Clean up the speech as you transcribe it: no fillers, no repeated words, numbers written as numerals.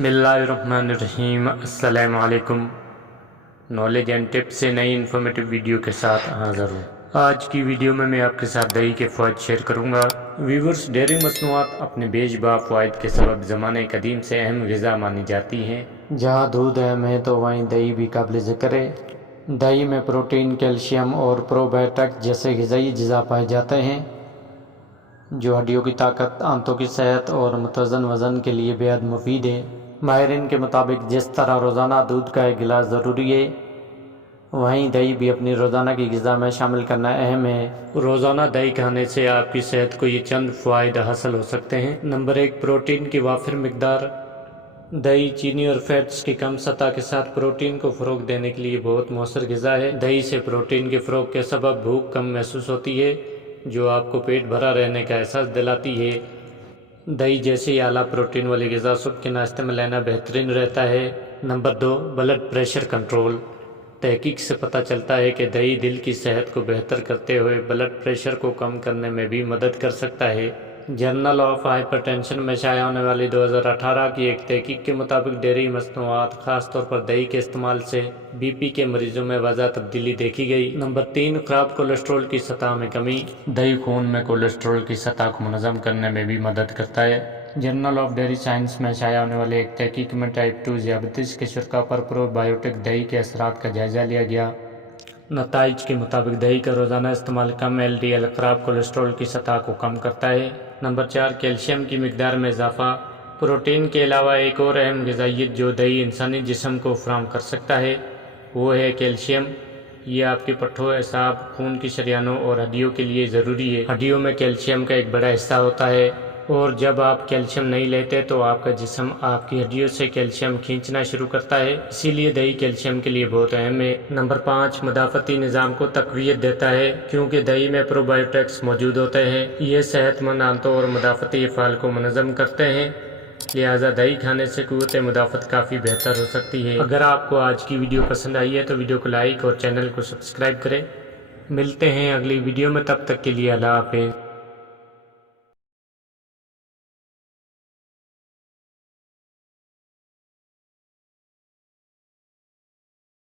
बिस्मिल्लाहिर्रहमानिर्रहीम। अस्सलाम वालेकुम। नॉलेज एंड टिप्स से नई इन्फॉर्मेटिव वीडियो के साथ हाज़िर हूँ। आज की वीडियो में मैं आपके साथ दही के फ़वाइद शेयर करूँगा। व्यूवर्स, डेयरी मसनूआत अपने बेशबा फ़वाइद के सबब ज़माने कदीम से अहम ग़िज़ा मानी जाती हैं। जहाँ दूध अहम है तो वहीं दही भी काबिल ज़िक्र है। दही में प्रोटीन, कैल्शियम और प्रोबायोटिक जैसे ग़िज़ाई अज्जा पाए जाते हैं जो हड्डियों की ताकत, आंतों की सेहत और मुतज़न वज़न के लिए बेहद मुफीद है। माहिरीन के मुताबिक जिस तरह रोज़ाना दूध का एक गिलास ज़रूरी है, वहीं दही भी अपनी रोज़ाना की ग़िज़ा में शामिल करना अहम है। रोज़ाना दही खाने से आपकी सेहत को ये चंद फ़वाइद हासिल हो सकते हैं। नंबर 1, प्रोटीन की वाफिर मिकदार। दही चीनी और फैट्स की कम सतह के साथ प्रोटीन को फ़रोग़ देने के लिए बहुत मौसर ग़िज़ा है। दही से प्रोटीन के फ़रोग़ के सबब भूख कम महसूस होती है, जो आपको पेट भरा रहने का एहसास दिलाती है। दही जैसी आला प्रोटीन वाली ग़िज़ा सुबह के नाश्ते में लेना बेहतरीन रहता है। Number 2, blood pressure control. तहकीक से पता चलता है कि दही दिल की सेहत को बेहतर करते हुए ब्लड प्रेशर को कम करने में भी मदद कर सकता है। जर्नल ऑफ हाइपरटेंशन में शाया होने वाली 2018 की एक तहकीक के मुताबिक डेयरी मसनूआत, ख़ास तौर पर दही के इस्तेमाल से बीपी के मरीजों में वाज़ह तब्दीली देखी गई। नंबर 3, ख़राब कोलेस्ट्रॉल की सतह में कमी। दही खून में कोलेस्ट्रॉल की सतह को मुनज़्ज़म करने में भी मदद करता है। जर्नल ऑफ डेयरी साइंस में शाया होने वाले एक तहकीक में टाइप 2 ज़ियाबतीस के शुरा पर प्रोबायोटिक दही के असरात का जायज़ा लिया गया। नताइज के मुताबिक दही का रोज़ाना इस्तेमाल कम LDL ख़राब कोलेस्ट्रॉल की सतह को कम करता है। नंबर 4, कैल्शियम की मिकदार में इजाफ़ा। प्रोटीन के अलावा एक और अहम ग़िज़ाइयत जो दही इंसानी जिस्म को फराहम कर सकता है वो है कैल्शियम। ये आपके पट्ठों, एसाब, खून की शरियानों और हड्डियों के लिए ज़रूरी है। हड्डियों में कैल्शियम का एक बड़ा हिस्सा होता है और जब आप कैल्शियम नहीं लेते तो आपका जिस्म आपकी हड्डियों से कैल्शियम खींचना शुरू करता है। इसीलिए दही कैल्शियम के लिए बहुत अहम है। नंबर 5, मदाफ़ती निज़ाम को तक़वियत देता है क्योंकि दही में प्रोबायोटिक्स मौजूद होते हैं। ये सेहतमंद आंतों और मदाफ़ती अफ़ाल को मुनज़्ज़म करते हैं, लिहाजा दही खाने से क़ुव्वत मुदाफ़त काफ़ी बेहतर हो सकती है। अगर आपको आज की वीडियो पसंद आई है तो वीडियो को लाइक और चैनल को सब्सक्राइब करें। मिलते हैं अगली वीडियो में, तब तक के लिए अल्लाह हाफ़िज़।